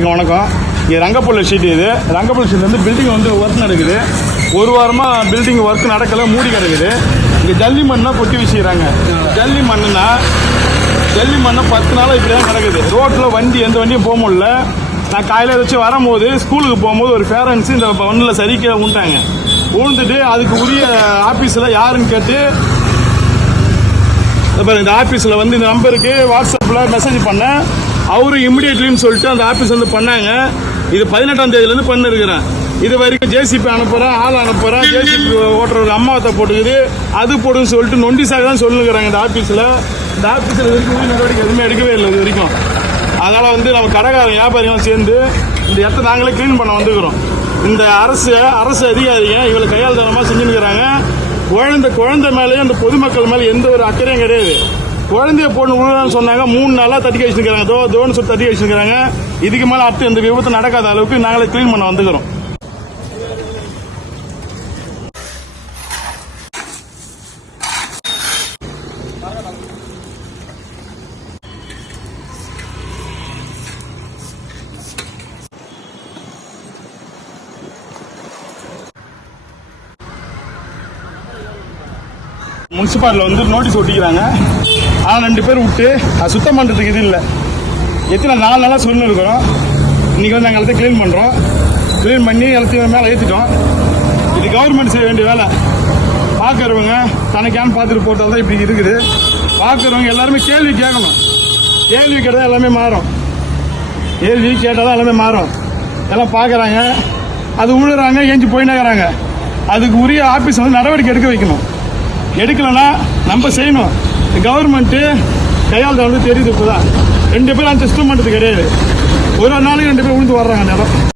எல்லாருக்கும் வணக்கம். இது ரங்கப்பள்ளி ஷீட் இது. ரங்கப்பள்ளி ஷீட் வந்து பில்டிங் வந்து ஒர்க் நடக்குது. ஒரு வாரமாக பில்டிங் ஒர்க் நடக்கல மூடி கிடக்குது. இங்கே ஜல்லி மண்ணாக கொட்டி வச்சுக்கிறாங்க ஜல்லி மண்ணுனா ஜல்லி மண்ணை பத்து நாளாக இப்படி தான் நடக்குது ரோட்டில் வண்டி எந்த வண்டியும் போக முடியல. நான் காலையில் வச்சு வரும்போது ஸ்கூலுக்கு போகும்போது ஒரு பேரண்ட்ஸ் இந்த மண்ணில் சரிக்க விட்டாங்க விழுந்துட்டு அதுக்கு உரிய ஆஃபீஸில் யாருன்னு கேட்டு அப்புறம் இந்த ஆஃபீஸில் வந்து இந்த நம்பருக்கு வாட்ஸ்அப்பில் மெசேஜ் பண்ணேன். அவரு இமிடியேட்லின்னு சொல்லிட்டு அந்த ஆஃபீஸ் வந்து பண்ணாங்க. இது பதினெட்டாம் தேதியிலேருந்து பண்ணிருக்கிறேன். இது வரைக்கும் ஜேசிபி அனுப்புகிறேன் ஆள் அனுப்புகிறேன் ஜேசிபி ஓட்டுற அம்மாவத்தை போட்டுக்குது. அது போடுன்னு சொல்லிட்டு நொண்டி சாக தான் சொல்லுங்கிறாங்க இந்த ஆஃபீஸில் இந்த ஆஃபீஸில் வரைக்கும் நடவடிக்கை எதுவுமே எடுக்கவே இல்லை இது வரைக்கும். அதனால் வந்து நம்ம கடைக்காரன் வியாபாரியும் சேர்ந்து இந்த இடத்த நாங்களே க்ளீன் பண்ண வந்துக்கிறோம். இந்த அரசு அரசு அதிகாரிங்க இவளை கையாள் தனமாக செஞ்சுருக்கிறாங்க குழந்தை குழந்தை மேலேயும் அந்த பொதுமக்கள் மேலே எந்த ஒரு அக்கறையும் கிடையாது. குழந்தைய போட்டு விழுதான்னு சொன்னாங்க. மூணு நாளாக தட்டி வச்சுருக்காங்க தோ தோன்னு சொல்லி தட்டி வச்சுருக்காங்க இதுக்கு மேலே அடுத்து எந்த விபத்து நடக்காத அளவுக்கு நாங்களே க்ளீன் பண்ண வந்துக்கிறோம். முனிசிபாலில் வந்து நோட்டீஸ் ஒட்டிக்கிறாங்க. ஆனால் ரெண்டு பேர் விட்டு அது சுத்தம் பண்ணுறதுக்கு இது இல்லை. எத்தனை நாலு நாளாக சொல்லி இருக்கிறோம். இன்றைக்கி வந்து நாங்கள் எல்லாத்தையும் க்ளீன் பண்ணுறோம் க்ளீன் பண்ணி எல்லாத்தையும் மேலே ஏற்றிட்டோம் இது கவர்மெண்ட் செய்ய வேண்டிய வேலை. பார்க்குறவங்க தனக்கான பார்த்துட்டு போட்டால் தான் இப்படி இருக்குது. பார்க்குறவங்க எல்லாருமே கேள்வி கேட்கணும். கேள்வி கேட்டால் எல்லாமே மாறும். கேள்வி கேட்டால் தான் எல்லாமே மாறும். எல்லாம் பார்க்குறாங்க அது உழுறாங்க ஏஞ்சி போயினாங்கிறாங்க அதுக்கு உரிய ஆஃபீஸ் வந்து நடவடிக்கை எடுக்க வைக்கணும். எடுக்கலைன்னா நம்ம செய்யணும். கவர்மெண்ட்டு கையால் வந்து தெரியுது இப்போதான். ரெண்டு பேரும் அந்த சிஸ்டம் பண்ணுறது கிடையாது. ஒரு ஒரு நாளைக்கு ரெண்டு பேர் விழுந்து வர்றாங்க நேரம்